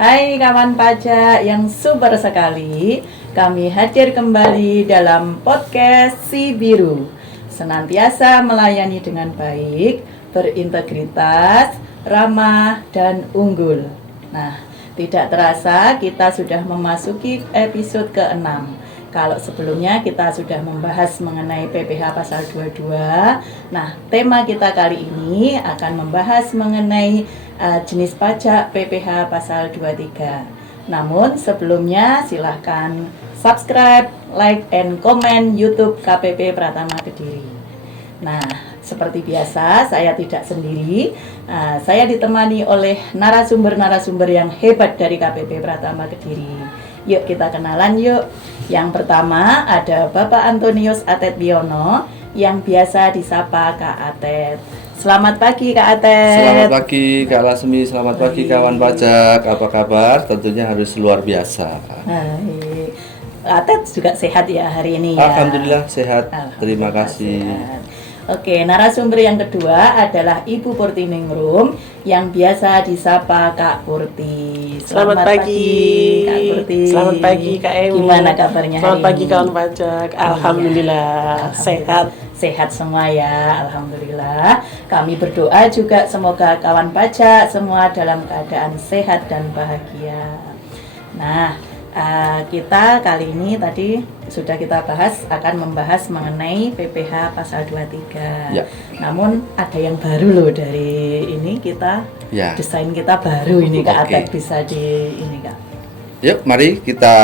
Hai kawan pajak yang super sekali, kami hadir kembali dalam podcast Si Biru. Senantiasa melayani dengan baik, berintegritas, ramah, dan unggul. Nah, tidak terasa kita sudah memasuki episode ke-6. Kalau sebelumnya kita sudah membahas mengenai PPh pasal 22, nah tema kita kali ini akan membahas mengenai jenis pajak PPh pasal 23. Namun sebelumnya silahkan subscribe, like, and comment YouTube KPP Pratama Kediri. Nah, seperti biasa saya tidak sendiri, saya ditemani oleh narasumber-narasumber yang hebat dari KPP Pratama Kediri. Yuk kita kenalan yuk. Yang pertama ada Bapak Antonius Atet Biono yang biasa disapa Kak Atet. Selamat pagi Kak Atet. Selamat pagi Kak Lasmi, selamat pagi kawan pajak. Apa kabar? Tentunya harus luar biasa. Hai. Atet juga sehat ya hari ini ya? Alhamdulillah sehat. Terima kasih. Sehat. Oke, narasumber yang kedua adalah Ibu Purti Ningrum yang biasa disapa Kak Purti. Selamat pagi Kak Purti. Selamat pagi Kak Emi. Gimana kabarnya hari Selamat pagi ini? kawan pajak. Alhamdulillah sehat. Sehat semua ya, alhamdulillah. Kami berdoa juga semoga kawan pajak semua dalam keadaan sehat dan bahagia. Nah, kita kali ini tadi sudah kita bahas akan membahas mengenai PPh pasal 23. Ya. Namun ada yang baru loh dari ini kita. Ya. Desain kita baru ini Kak Oke. Atek bisa di ini Kak. Yuk, mari kita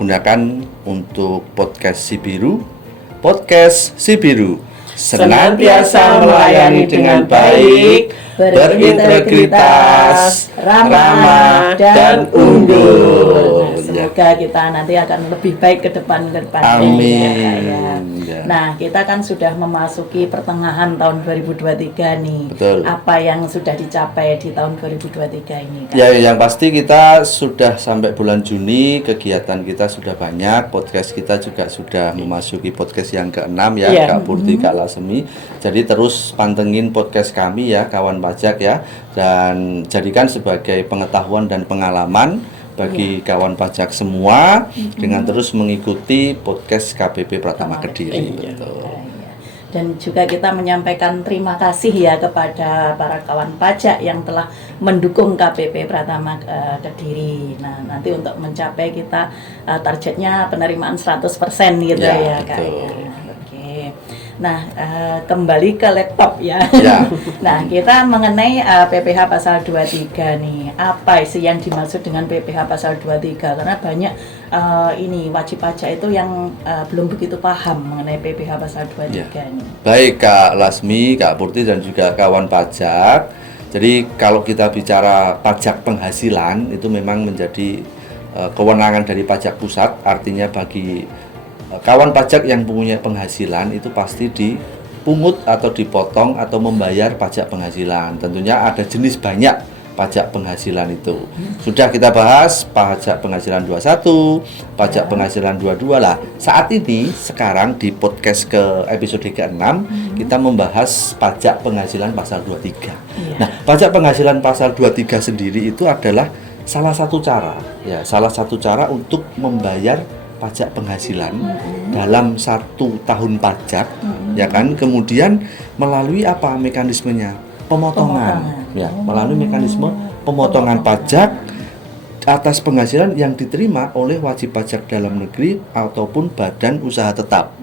gunakan untuk podcast Si Biru. Podcast Si Biru senantiasa melayani dengan baik, berintegritas, ramah, dan unggul. Semoga kita nanti akan lebih baik ke depannya. Amin. Ya. Nah, kita kan sudah memasuki pertengahan tahun 2023 nih. Betul. Apa yang sudah dicapai di tahun 2023 ini? Kak? Ya, yang pasti kita sudah sampai bulan Juni, kegiatan kita sudah banyak, podcast kita juga sudah memasuki podcast yang ke-6 ya, Iya. Kak Purti, Kak Lasemi. Jadi terus pantengin podcast kami ya, kawan pajak ya, dan jadikan sebagai pengetahuan dan pengalaman bagi kawan pajak semua dengan terus mengikuti podcast KPP Pratama Kediri. Iya. Betul. Dan juga kita menyampaikan terima kasih ya kepada para kawan pajak yang telah mendukung KPP Pratama Kediri. Nah, nanti untuk mencapai kita targetnya penerimaan 100% gitu ya, Kak. betul. Ya. Oke. Nah, kembali ke laptop ya. Ya. Nah, kita mengenai PPh pasal 23 nih. Apa sih yang dimaksud dengan PPh pasal 23? Karena banyak ini wajib pajak itu yang belum begitu paham mengenai PPh pasal 23 ini. Baik Kak Lasmi, Kak Purti dan juga kawan pajak. Jadi kalau kita bicara pajak penghasilan itu memang menjadi kewenangan dari pajak pusat. Artinya bagi kawan pajak yang punya penghasilan itu pasti dipungut atau dipotong atau membayar pajak penghasilan. Tentunya ada jenis banyak pajak penghasilan itu. Sudah kita bahas pajak penghasilan 21, pajak penghasilan 22 lah. Saat ini sekarang di podcast ke episode ke-6 kita membahas pajak penghasilan pasal 23. Iya. Nah, pajak penghasilan pasal 23 sendiri itu adalah salah satu cara untuk membayar pajak penghasilan dalam 1 tahun pajak, ya kan? Kemudian melalui apa mekanismenya? Pemotongan. Ya, melalui mekanisme pemotongan pajak atas penghasilan yang diterima oleh wajib pajak dalam negeri ataupun badan usaha tetap.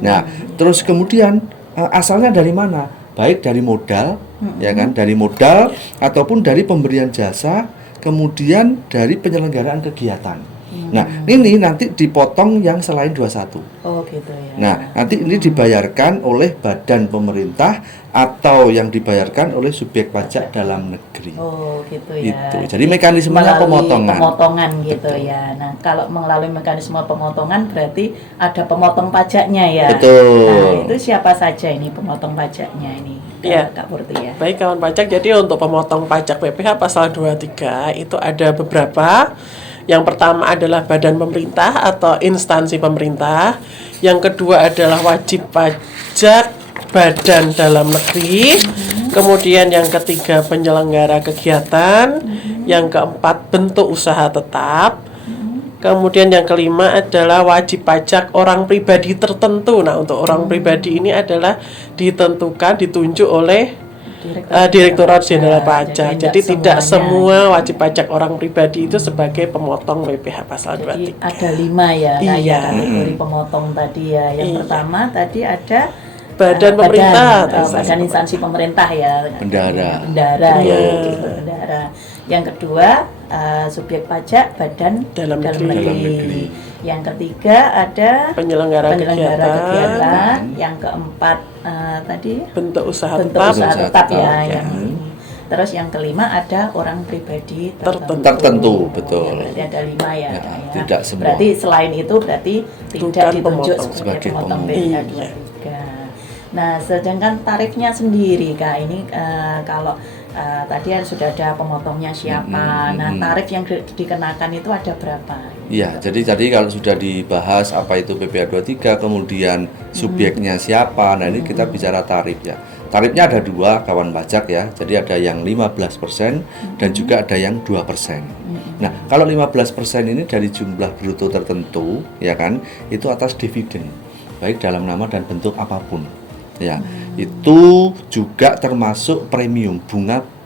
Nah, terus kemudian asalnya dari mana? Baik dari modal, ya kan? Dari modal ataupun dari pemberian jasa, kemudian dari penyelenggaraan kegiatan. Nah, ini nanti dipotong yang selain 21. Oh, gitu ya. Nah, nanti ini dibayarkan oleh badan pemerintah atau yang dibayarkan oleh subjek pajak dalam negeri. Oh, gitu ya. Itu. Jadi mekanismenya Melalui pemotongan. Pemotongan gitu Betul. ya. Nah, kalau melalui mekanisme pemotongan berarti ada pemotong pajaknya ya. Betul. Nah, itu siapa saja ini pemotong pajaknya ini? Iya. Kak Purti ya. Baik kawan pajak, jadi untuk pemotong pajak PPh pasal 23 itu ada beberapa. Yang pertama adalah badan pemerintah atau instansi pemerintah. Yang kedua adalah wajib pajak badan dalam negeri. Kemudian yang ketiga penyelenggara kegiatan, yang keempat bentuk usaha tetap. Kemudian yang kelima adalah wajib pajak orang pribadi tertentu. Nah, untuk orang pribadi ini adalah ditunjuk oleh Direktorat Jenderal Pajak. Jadi tidak semua wajib pajak orang pribadi itu sebagai pemotong PPh pasal 23. Ada 5 ya, Iya. kategori pemotong tadi ya. Yang pertama tadi ada Badan pemerintah, badan instansi pemerintah ya. Bendahara. Bendahara ya, Iya. bendahara. Yang kedua subjek pajak badan Dalam negeri. Yang ketiga ada penyelenggara kegiatan. Yang keempat tadi bentuk usaha bentuk tetap. usaha tetap ya. ya. Terus yang kelima ada orang pribadi Tertentu, betul. Ya, berarti ada 5 ya. Ya, ya. tidak semua. Berarti selain itu berarti Bukan tidak ditunjuk pemotong. sebagai Sebagai pemotong pemotong. PPh 23. Nah, sedangkan tarifnya sendiri Kak, ini kalau tadi sudah ada pemotongnya siapa. Nah, tarif yang dikenakan itu ada berapa? Iya, jadi kalau sudah dibahas apa itu PPh 23, kemudian subjeknya siapa, nah ini kita bicara tarif ya. Tarifnya ada 2 kawan pajak ya, jadi ada yang 15% dan juga ada yang 2%. Nah, kalau 15% ini dari jumlah bruto tertentu, ya kan, itu atas dividen, baik dalam nama dan bentuk apapun. Ya, itu juga termasuk premium,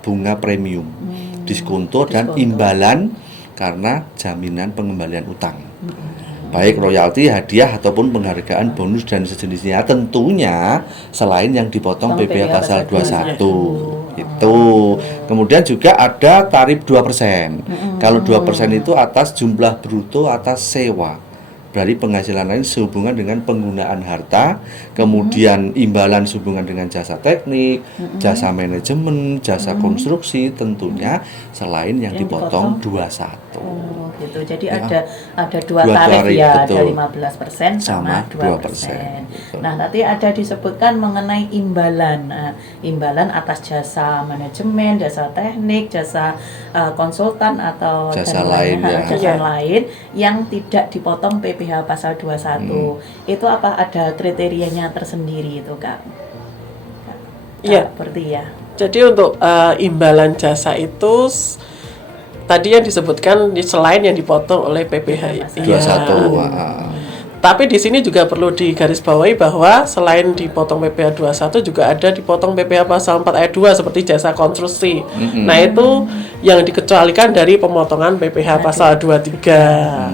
bunga premium, diskonto dan imbalan karena jaminan pengembalian utang. Baik royalti, hadiah ataupun penghargaan, bonus dan sejenisnya, tentunya selain yang dipotong PPh pasal 21. Itu. Kemudian juga ada tarif 2%. Kalau 2% itu atas jumlah bruto atas sewa. Berarti penghasilan lain sehubungan dengan penggunaan harta, kemudian imbalan sehubungan dengan jasa teknik, jasa manajemen, jasa konstruksi, tentunya selain yang dipotong 21. Oh, gitu. Jadi Ya. ada 2 Dua tarif tarif, ya, betul. ada 15% sama 2%. Betul. Nah, nanti ada disebutkan mengenai imbalan. Nah, imbalan atas jasa manajemen, jasa teknik, jasa konsultan atau Jasa dan lain, lainnya, ya. jasa Iya. lain yang tidak dipotong PPh pasal 21. Itu apa ada kriterianya tersendiri itu, Kak? Iya. Seperti ya. Jadi untuk imbalan jasa itu tadi yang disebutkan selain yang dipotong oleh PPh. Iya. 21. Tapi di sini juga perlu digarisbawahi bahwa selain dipotong PPh 21 juga ada dipotong PPh pasal 4 ayat 2 seperti jasa konstruksi. Nah, itu yang dikecualikan dari pemotongan PPh pasal 23.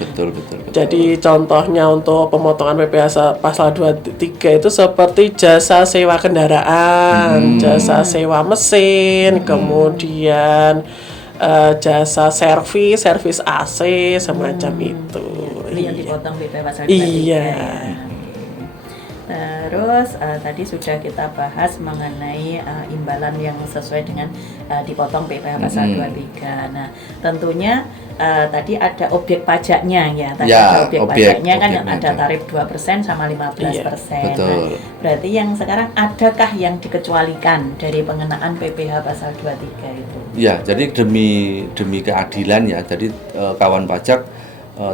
Betul. Jadi contohnya untuk pemotongan PPh pasal 23 itu seperti jasa sewa kendaraan, jasa sewa mesin, kemudian jasa servis AC semacam itu. Ini yang dipotong PPh pasal 23. Iya. Terus tadi sudah kita bahas mengenai imbalan yang sesuai dengan dipotong PPh pasal 23. Nah, tentunya tadi ada objek pajaknya ya. Tadi Ya, ada objek objek- pajaknya kan objeknya ada ada. tarif 2% sama 15%. Iya, betul. Nah, berarti yang sekarang adakah yang dikecualikan dari pengenaan PPh pasal 23 itu? Ya, jadi demi keadilan ya. Jadi kawan pajak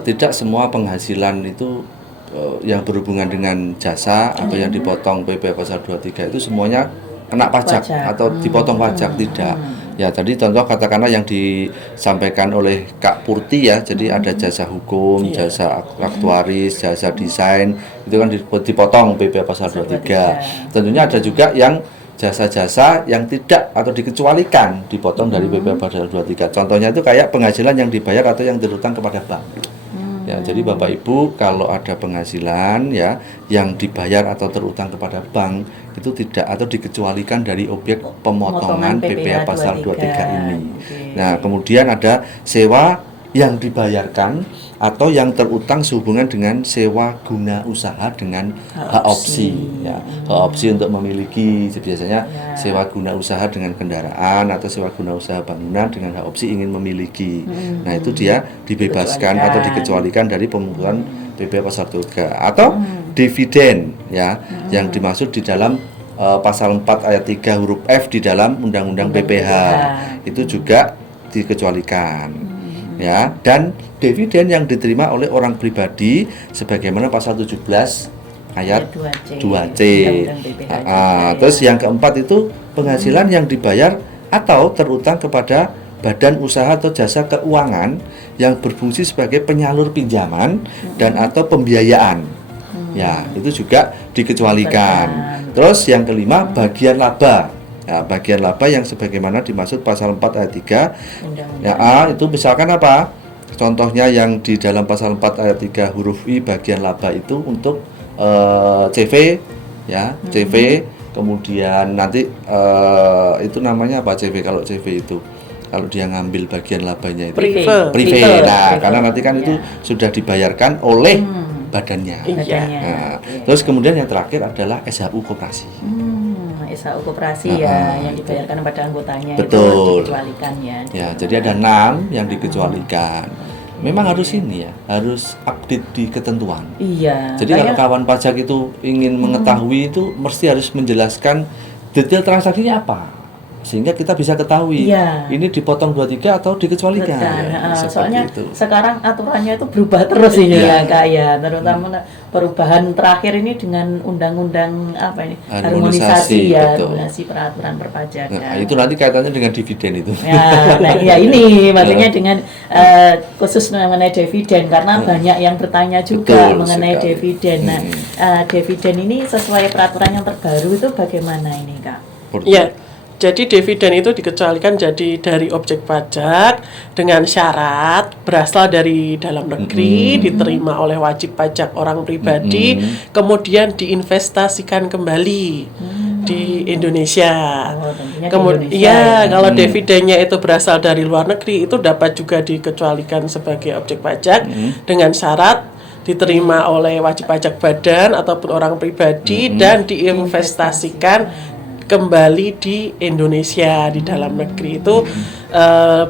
tidak semua penghasilan itu yang berhubungan dengan jasa atau yang dipotong PPh pasal 23 itu semuanya kena pajak atau dipotong pajak, tidak. Ya, tadi contoh katakanlah yang disampaikan oleh Kak Purti ya. Jadi ada jasa hukum, jasa aktuaris, jasa desain, itu kan dipotong PPh pasal 23. Tentunya ada juga yang jasa-jasa yang tidak atau dikecualikan dipotong dari PPh pasal 23. Contohnya itu kayak penghasilan yang dibayar atau yang terutang kepada bank. Ya, jadi Bapak Ibu kalau ada penghasilan ya yang dibayar atau terutang kepada bank itu tidak atau dikecualikan dari objek pemotongan PPh pasal 23 ini. Oke. Nah, kemudian ada sewa yang dibayarkan atau yang terutang sehubungan dengan sewa guna usaha dengan hak opsi ya. Hak opsi untuk memiliki, biasanya sewa guna usaha dengan kendaraan atau sewa guna usaha bangunan dengan hak opsi ingin memiliki. Nah, itu dia dibebaskan atau dikecualikan dari pemotongan PPh pasal 23 atau dividen ya yang dimaksud di dalam pasal 4 ayat 3 huruf F di dalam Undang-Undang PPh itu juga dikecualikan. Ya, dan dividen yang diterima oleh orang pribadi sebagaimana pasal 17 ayat 2C. 2C. Undang-Undang PPh juga, ya. Terus yang keempat itu penghasilan yang dibayar atau terutang kepada badan usaha atau jasa keuangan yang berfungsi sebagai penyalur pinjaman dan atau pembiayaan. Ya, itu juga dikecualikan. Terus yang kelima bagian laba. Ya, bagian laba yang sebagaimana dimaksud pasal 4 ayat 3. Ya, itu misalkan apa? Contohnya yang di dalam pasal 4 ayat 3 huruf I bagian laba itu untuk CV ya, CV, kemudian nanti itu namanya apa CV kalau CV itu? Kalau dia ngambil bagian labanya itu prive. Nah, karena nanti kan itu sudah dibayarkan oleh badannya. Nah, terus kemudian yang terakhir adalah SHU koperasi. SHU koperasi ya yang dibayarkan kepada anggotanya. Betul. Itu dikecualikan ya. Ya, jadi ada 6 yang dikecualikan. Memang harus ini ya, harus update di ketentuan. Iya. Jadi kalau kawan pajak itu ingin mengetahui itu mesti harus menjelaskan detail transaksinya apa, sehingga kita bisa ketahui ini dipotong 23 atau dikecualikan. Soalnya itu. Sekarang aturannya itu berubah terus ini ya Kak ya, terutama perubahan terakhir ini dengan undang-undang apa ini harmonisasi ya, harmonisasi peraturan perpajakan. Nah, itu nanti kaitannya dengan dividen itu. Ya, nah ya ini maksudnya dengan khusus mengenai dividen karena banyak yang bertanya juga mengenai dividen. Nah, dividen ini sesuai peraturan yang terbaru itu bagaimana ini Kak? Ya. Jadi dividen itu dikecualikan jadi dari objek pajak dengan syarat berasal dari dalam negeri, diterima oleh wajib pajak orang pribadi, kemudian diinvestasikan kembali di Indonesia. Kemudian kalau dividennya itu berasal dari luar negeri itu dapat juga dikecualikan sebagai objek pajak dengan syarat diterima oleh wajib pajak badan ataupun orang pribadi dan diinvestasikan kembali di Indonesia, di dalam negeri itu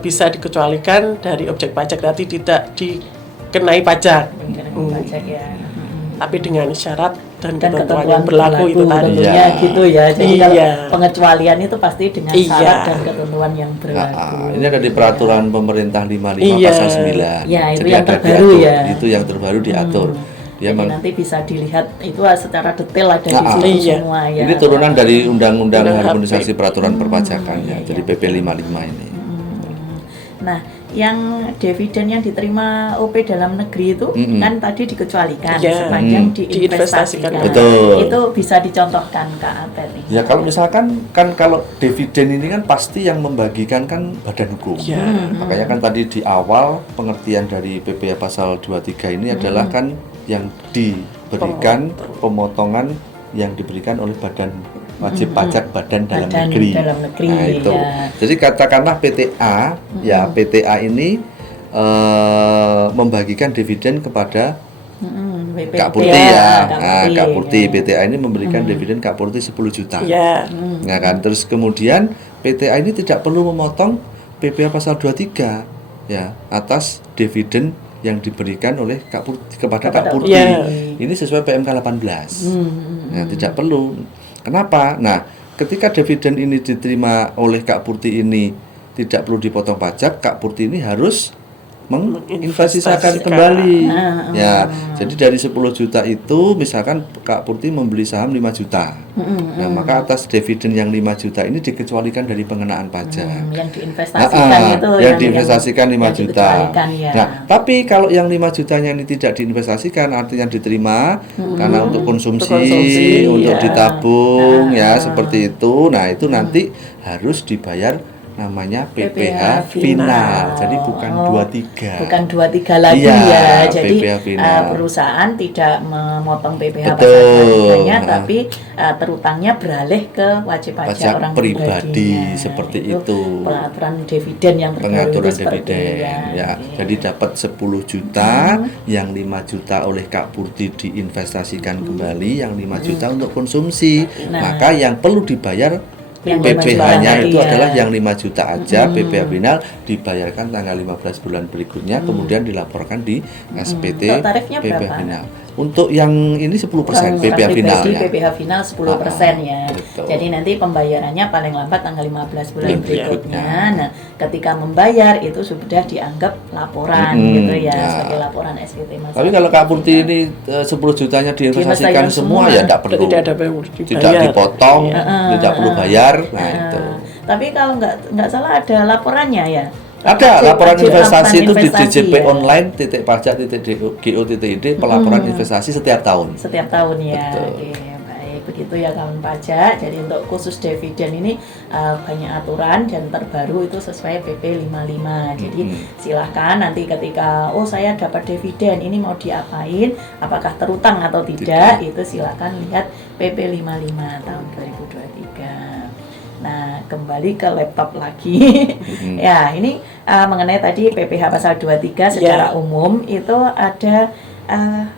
bisa dikecualikan dari objek pajak, nanti tidak dikenai pajak. Tapi dengan syarat dan ketentuan yang berlaku itu tadi. Tentunya gitu ya. Jadi kalau pengecualian itu pasti dengan syarat dan ketentuan yang berlaku. Ini ada di peraturan pemerintah 55 pasal 9. Ya, itu jadi yang ada terbaru diatur, ya. itu yang terbaru diatur. Jadi nanti bisa dilihat itu secara detail ada di situ semua ya. Ini turunan dari Undang-Undang Harmonisasi Peraturan Perpajakan ya. Jadi PP 55 ini. Nah, yang dividen yang diterima OP dalam negeri itu kan tadi dikecualikan sepanjang diinvestasikan. Betul. Itu bisa dicontohkan Kak Apel. Ya kalau misalkan kan kalau dividen ini kan pasti yang membagikan kan badan hukum. Makanya kan tadi di awal pengertian dari PPh pasal 23 ini adalah kan yang diberikan pemotongan yang diberikan oleh badan wajib pajak badan dalam negeri. Nah, itu. Jadi katakanlah PTA ya PTA ini membagikan dividen kepada Kak Purti ya. Nah, Kak Purti PTA ini memberikan dividen Kak Purti 10 juta. Nah kan terus kemudian PTA ini tidak perlu memotong PPh pasal 23 ya atas dividen yang diberikan oleh Kak Purti kepada Kak Purti. Ini sesuai PMK 18. Nah, tidak perlu. Kenapa? Nah, ketika dividen ini diterima oleh Kak Purti ini tidak perlu dipotong pajak, Kak Purti ini harus menginvestasikan kembali. Ya, jadi dari 10 juta itu misalkan Kak Purti membeli saham 5 juta. Nah, maka atas dividen yang 5 juta ini dikecualikan dari pengenaan pajak. Yang diinvestasikan itu yang diinvestasikan 5 juta. Ya. Nah, tapi kalau yang 5 jutanya ini tidak diinvestasikan artinya diterima karena untuk konsumsi untuk ditabung ya seperti itu. Nah, itu nanti harus dibayar namanya PPh final. Jadi bukan 23. Bukan 23 lagi ya. Jadi perusahaan tidak memotong PPh pasalnya tapi terutangnya beralih ke wajib pajak orang pribadi seperti itu. Pengaturan dividen yang terbaru itu seperti ya. Jadi dapat 10 juta, yang 5 juta oleh Kak Purti diinvestasikan kembali, yang 5 juta untuk konsumsi. Maka yang perlu dibayar PPh-nya itu adalah yang 5 juta aja. PPh final dibayarkan tanggal 15 bulan berikutnya, kemudian dilaporkan di SPT PPh final. Untuk yang ini 10% Orang PPh final pribadi, ya. PPh final 10% ya. betul. Jadi nanti pembayarannya paling lambat tanggal 15 bulan Bulan berikutnya. berikutnya. Nah, ketika membayar itu sudah dianggap laporan gitu ya, Nah. sebagai laporan SPT Mas. Tapi kalau Kak Purti ini 10 jutanya diinvestasikan Diinvestasikan semua semua. ya tidak perlu. Tidak ada yang dibayar. Tidak dipotong, Iya. tidak perlu bayar. Nah, itu. Tapi kalau nggak salah ada laporannya ya. Ada laporan Wajib investasi itu di investasi DJP ya. online .pajak.go.id pelaporan investasi setiap tahun. Setiap tahun ya. Betul. Oke, baik. Begitu ya kawan pajak. Jadi untuk khusus dividen ini banyak aturan dan terbaru itu sesuai PP 55. Jadi silahkan nanti ketika saya dapat dividen ini mau diapain, apakah terutang atau tidak, itu silahkan lihat PP 55 tahun 2023. Nah, kembali ke laptop lagi. Ya, ini mengenai tadi PPh pasal 23 secara umum itu ada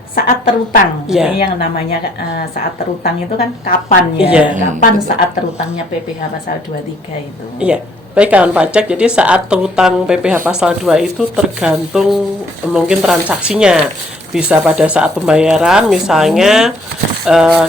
saat terutang. Ini yang namanya saat terutang itu kan kapan ya? Kapan saat terutangnya PPh pasal 23 itu? Iya. Baik kawan pajak, jadi saat terutang PPh pasal 2 itu tergantung mungkin transaksinya. Bisa pada saat pembayaran, misalnya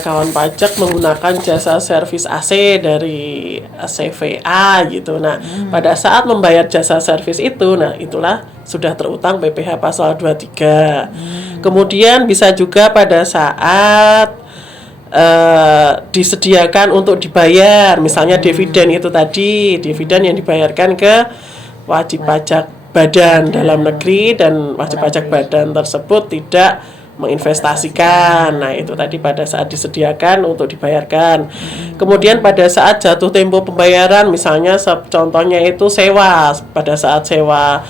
kawan pajak menggunakan jasa servis AC dari CVA gitu. Nah, pada saat membayar jasa servis itu, nah itulah sudah terutang PPh pasal 23. Kemudian bisa juga pada saat disediakan untuk dibayar, misalnya dividen itu tadi, dividen yang dibayarkan ke wajib pajak badan dalam negeri dan wajib pajak badan tersebut tidak menginvestasikan. Nah, itu tadi pada saat disediakan untuk dibayarkan. Kemudian pada saat jatuh tempo pembayaran, misalnya contohnya itu sewa, pada saat sewa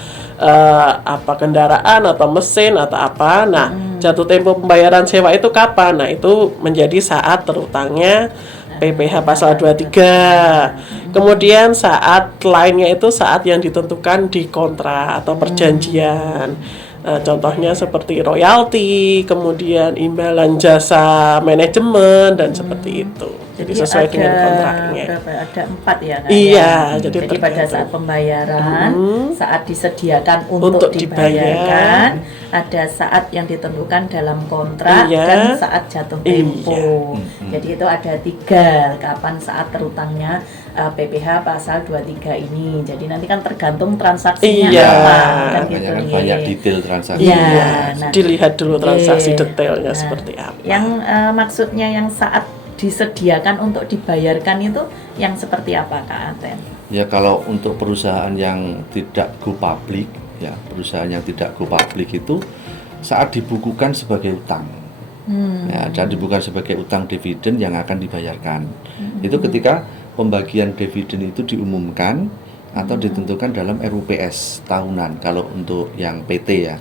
kendaraan atau mesin atau apa. Nah, jatuh tempo pembayaran sewa itu kapan? Nah, itu menjadi saat terutangnya PPh pasal 23. Kemudian saat lainnya itu saat yang ditentukan di kontrak atau perjanjian. Contohnya seperti royalti, kemudian imbalan jasa manajemen dan seperti itu. Jadi sesuai dengan kontraknya. Ada 4 ya kan? Iya, ya? jadi pada saat pembayaran, saat disediakan untuk dibayarkan, ada saat yang ditentukan dalam kontrak dan saat jatuh tempo. Jadi itu ada 3 kapan saat terutangnya PPh pasal 23 ini. Jadi nanti kan tergantung transaksinya apa kan gitu. Banyak detail transaksi. Iya, nah, dilihat dulu transaksi detailnya seperti apa. Yang maksudnya yang saat disediakan untuk dibayarkan itu yang seperti apa Kak Aten? Ya, kalau untuk perusahaan yang tidak go public, ya perusahaan yang tidak go public itu saat dibukukan sebagai utang. Ya, dan dibukukan sebagai utang dividen yang akan dibayarkan. Itu ketika pembagian dividen itu diumumkan atau ditentukan dalam RUPS tahunan. Kalau untuk yang PT ya,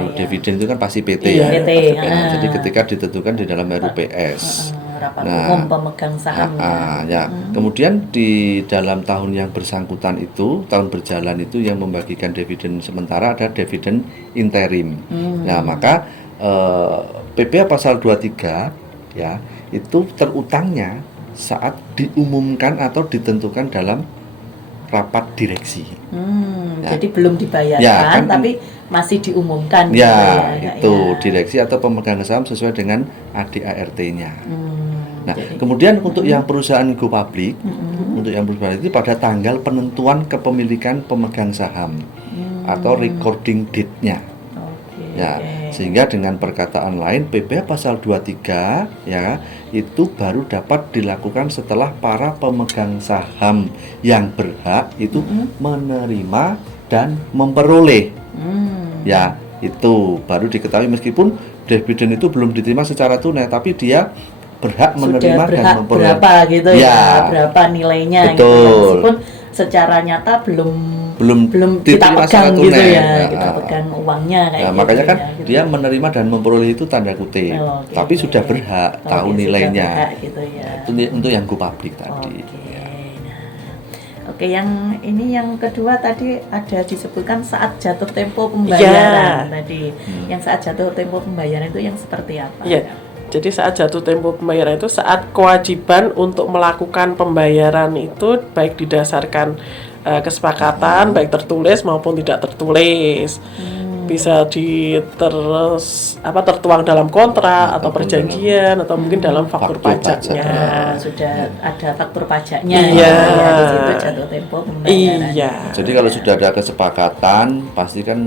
kalau dividen itu kan pasti PT ya. PT. Jadi ketika ditentukan di dalam RUPS. Rapat umum pemegang saham. Kemudian di dalam tahun yang bersangkutan itu, tahun berjalan itu yang membagikan dividen sementara ada dividen interim. Nah, maka PPh pasal 23 ya itu terutangnya saat diumumkan atau ditentukan dalam rapat direksi. Jadi belum dibayarkan, ya, kan, tapi masih diumumkan. Ya, itu direksi atau pemegang saham sesuai dengan ADART-nya. Nah, kemudian untuk yang perusahaan go public, untuk yang perusahaan itu pada tanggal penentuan kepemilikan pemegang saham atau recording date-nya. Ya, sehingga dengan perkataan lain PPh pasal 23 ya itu baru dapat dilakukan setelah para pemegang saham yang berhak itu menerima dan memperoleh. Ya, itu baru diketahui meskipun dividen itu belum diterima secara tunai tapi dia berhak menerima dan memperoleh berapa gitu ya, berapa nilainya gitu ya, meskipun secara nyata belum kita pegang gitu ya, kita pegang uangnya kayak gitu. Makanya kan ya, gitu. dia menerima dan memperoleh itu tanda kutip, tapi sudah berhak tahu nilainya. Gitu ya. Itu untuk yang go public tadi. Oke, yang ini yang kedua tadi ada disebutkan saat jatuh tempo pembayaran tadi. Yang saat jatuh tempo pembayaran itu yang seperti apa? Jadi saat jatuh tempo pembayaran itu saat kewajiban untuk melakukan pembayaran itu baik didasarkan kesepakatan baik tertulis maupun tidak tertulis. Bisa tertuang dalam kontrak atau perjanjian atau mungkin dalam faktur faktur pajaknya. Sudah ada faktur pajaknya. Iya. Ya, di situ jatuh tempo pembayaran. Iya. Jadi kalau sudah ada kesepakatan, pasti kan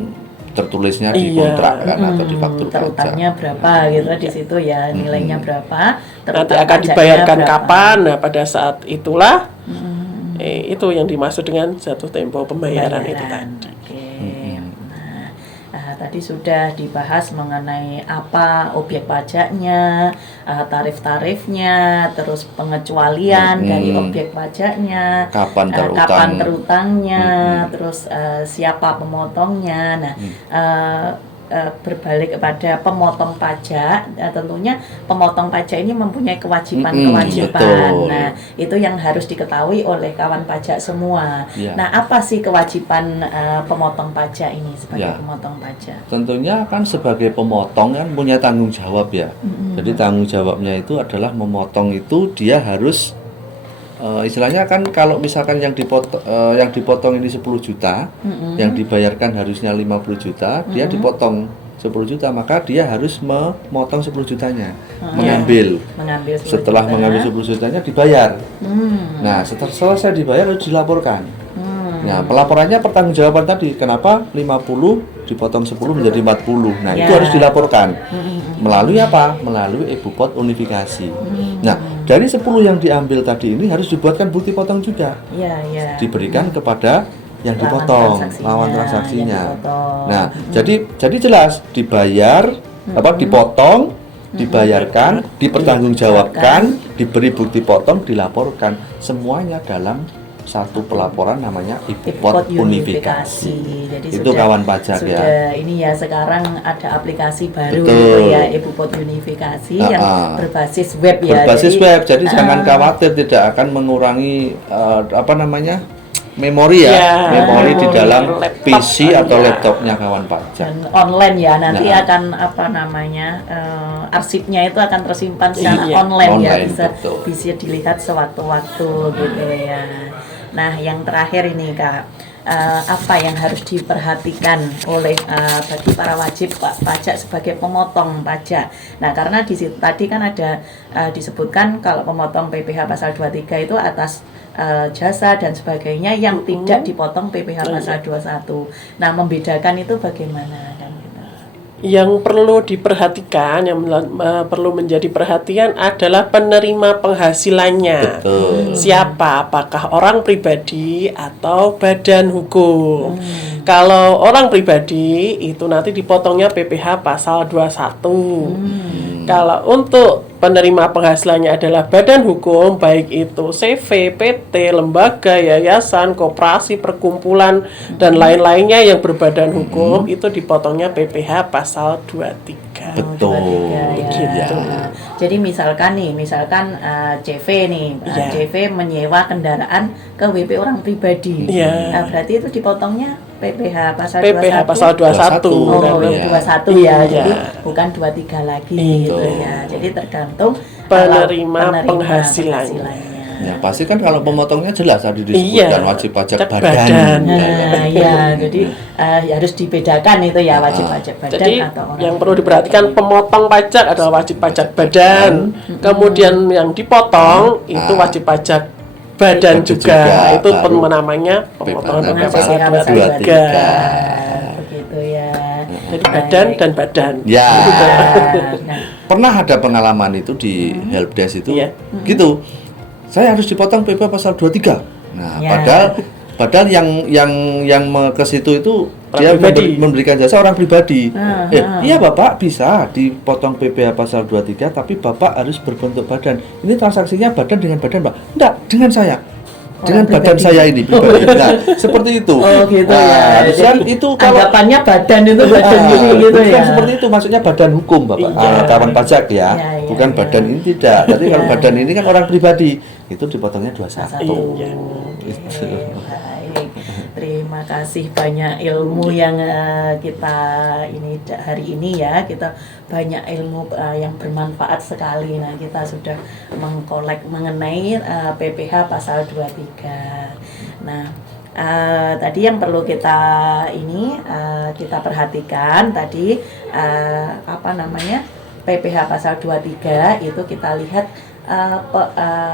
tertulisnya di Iya. kontrak kan atau di faktur pajak. Terutangnya berapa gitu di situ ya, nilainya berapa, Nanti terutang akan pajaknya dibayarkan berapa. kapan? Nah, pada saat itulah itu yang dimaksud dengan jatuh tempo pembayaran itu tadi. Oke. Nah, tadi sudah dibahas mengenai apa objek pajaknya, tarif-tarifnya, terus pengecualian dari objek pajaknya, Kapan terutang. kapan terutangnya, terus siapa pemotongnya. Nah, berbalik kepada pemotong pajak, tentunya pemotong pajak ini mempunyai kewajiban-kewajiban. Betul. Nah, itu yang harus diketahui oleh kawan pajak semua. Ya. Nah, apa sih kewajiban pemotong pajak ini sebagai Ya. pemotong pajak? Tentunya kan sebagai pemotong kan punya tanggung jawab ya. Jadi tanggung jawabnya itu adalah memotong itu dia harus istilahnya kan kalau misalkan yang dipotong ini 10 juta, yang dibayarkan harusnya 50 juta, dia dipotong 10 juta, maka dia harus memotong 10 jutanya, mengambil. Mengambil 10 Setelah juta. mengambil 10 jutanya dibayar. Hmm. Nah, setelah selesai dibayar harus dilaporkan. Nah, pelaporannya pertanggungjawaban tadi, kenapa 50 dipotong 10 menjadi 40. Nah, itu Ya. harus dilaporkan. Melalui apa? Melalui e-Bupot unifikasi. Nah, dari 10 yang diambil tadi ini harus dibuatkan bukti potong juga. Ya, ya. Diberikan kepada yang Lawan dipotong, transaksinya, lawan transaksinya. yang dipotong. Nah, jadi jelas dibayar, dipotong, dibayarkan, dipertanggungjawabkan, diberi bukti potong, dilaporkan, semuanya dalam satu pelaporan namanya e-Bupot unifikasi. Jadi Itu kawan pajak ya. sudah ini ya, sekarang ada aplikasi baru Betul. gitu ya, e-Bupot unifikasi yang berbasis web ya. Berbasis web, jadi ah, jangan khawatir tidak akan mengurangi memori ya, Ya, memori di memori dalam laptop, PC atau ya. laptopnya kawan pajak. dan online ya, nanti Nah. akan arsipnya itu akan tersimpan secara Iya, online ya, online, bisa betul. bisa dilihat sewaktu-waktu gitu ya. Nah, yang terakhir ini Kak, apa yang harus diperhatikan oleh bagi para wajib pajak sebagai pemotong pajak. Nah, karena di situ tadi kan ada disebutkan kalau pemotong PPh pasal 23 itu atas jasa dan sebagainya yang tidak dipotong PPh pasal 21. Nah, membedakan itu bagaimana? Yang perlu diperhatikan, yang perlu menjadi perhatian adalah penerima penghasilannya. Betul. Siapa? Apakah orang pribadi atau badan hukum? Kalau orang pribadi itu nanti dipotongnya PPh pasal 21. Kalau untuk penerima penghasilannya adalah badan hukum, baik itu CV, PT, lembaga, yayasan, koperasi, perkumpulan, dan lain-lainnya yang berbadan hukum, itu dipotongnya PPh pasal 23. Betul. Begitu. Ya. Jadi misalkan CV nih, Iya. CV menyewa kendaraan ke WP orang pribadi. Iya. Nah, berarti itu dipotongnya PPh pasal PPh 21. pasal 21. Oh, Dan- 21 ya. Iya. Jadi bukan 23 lagi Iya. gitu ya. Jadi tergantung Penerima kalau penghasilannya. Ya, pasti kan kalau pemotongnya jelas tadi Iya. disebutkan wajib pajak Pajak badan. badan. Nah, ya, jadi harus dibedakan itu ya, wajib pajak badan Jadi atau orang yang perlu pribadi. diperhatikan, pemotong pajak adalah wajib pajak badan. Kemudian yang dipotong itu wajib pajak badan Badan juga. juga, Itu baru namanya pemotongan PPh PPh pasal pasal 23. 23. Begitu ya. Jadi badan dan badan. Ya. Nah, Pernah ada pengalaman itu di helpdesk itu, Iya. gitu. Saya harus dipotong PP pasal 23. Nah, Ya. padahal yang ke situ itu Orang dia pribadi. memberikan jasa orang pribadi. Ah, Iya Bapak bisa dipotong PPh pasal 23, tapi Bapak harus berbentuk badan. Ini transaksinya badan dengan badan, Pak. Enggak, dengan saya. Dengan Orang badan pribadi. saya ini pribadi. Nah, seperti itu. Oh gitu Nah, ya. dan Jadi itu kalau anggapannya badan itu badan gini gitu bukan ya. seperti itu, maksudnya badan hukum Bapak. Iya. Kawan pajak ya. Iya, iya, Bukan iya. badan ini tidak. Tapi kalau Iya. badan ini kan orang pribadi, itu dipotongnya 21. Iya. Oke, baik. Terima kasih banyak ilmu yang kita hari ini ya, kita banyak ilmu yang bermanfaat sekali. Nah, kita sudah mengkolek mengenai PPh pasal 23. Nah, Tadi yang perlu kita kita perhatikan tadi PPh pasal 23 itu kita lihat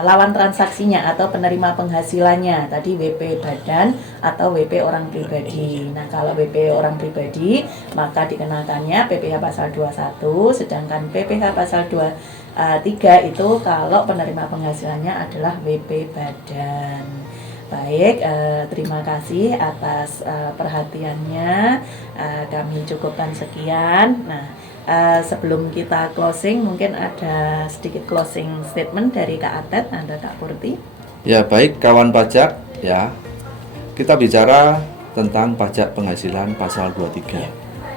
lawan transaksinya atau penerima penghasilannya tadi WP badan atau WP orang pribadi. Nah, kalau WP orang pribadi maka dikenakannya PPh pasal 21, sedangkan PPh pasal 23 itu kalau penerima penghasilannya adalah WP badan. Baik, terima kasih atas perhatiannya. Kami cukupkan sekian. Nah, sebelum kita closing, mungkin ada sedikit closing statement dari Kak Atet, Anda Kak Purti. Ya, baik kawan pajak, ya. Kita bicara tentang pajak penghasilan pasal 23.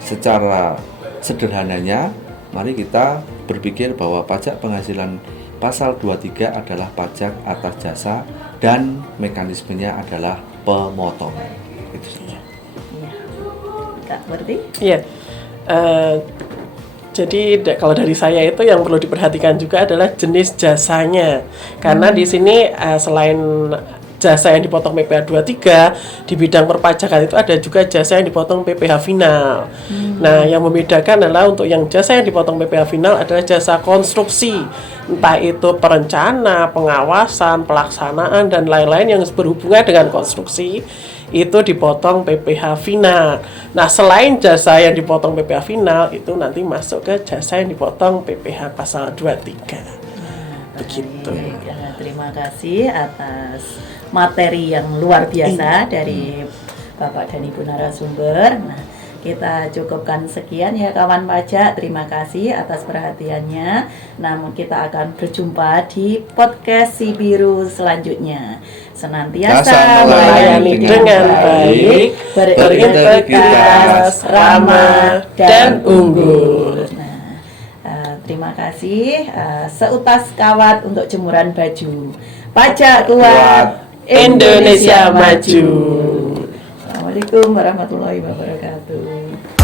Secara sederhananya, mari kita berpikir bahwa pajak penghasilan pasal 23 adalah pajak atas jasa dan mekanismenya adalah pemotongan. Itu saja. Iya. Kak Purti? Iya. Jadi kalau dari saya itu yang perlu diperhatikan juga adalah jenis jasanya. Karena di sini selain jasa yang dipotong PPh 23, di bidang perpajakan itu ada juga jasa yang dipotong PPh final. Nah, yang membedakan adalah untuk yang jasa yang dipotong PPh final adalah jasa konstruksi. Entah itu perencana, pengawasan, pelaksanaan, dan lain-lain yang berhubungan dengan konstruksi, itu dipotong PPh final. Nah, selain jasa yang dipotong PPh final, itu nanti masuk ke jasa yang dipotong PPh pasal 23. Begitu. Terima kasih atas materi yang luar biasa dari Bapak dan Ibu narasumber. Nah, kita cukupkan sekian ya kawan pajak. Terima kasih atas perhatiannya. Namun kita akan berjumpa di podcast Si Biru selanjutnya. Senantiasa melayani dengan baik, berintegritas, ramah, dan unggul. Nah, terima kasih. Seutas kawat untuk jemuran baju. Pajak kuat, Indonesia maju. Assalamualaikum warahmatullahi wabarakatuh.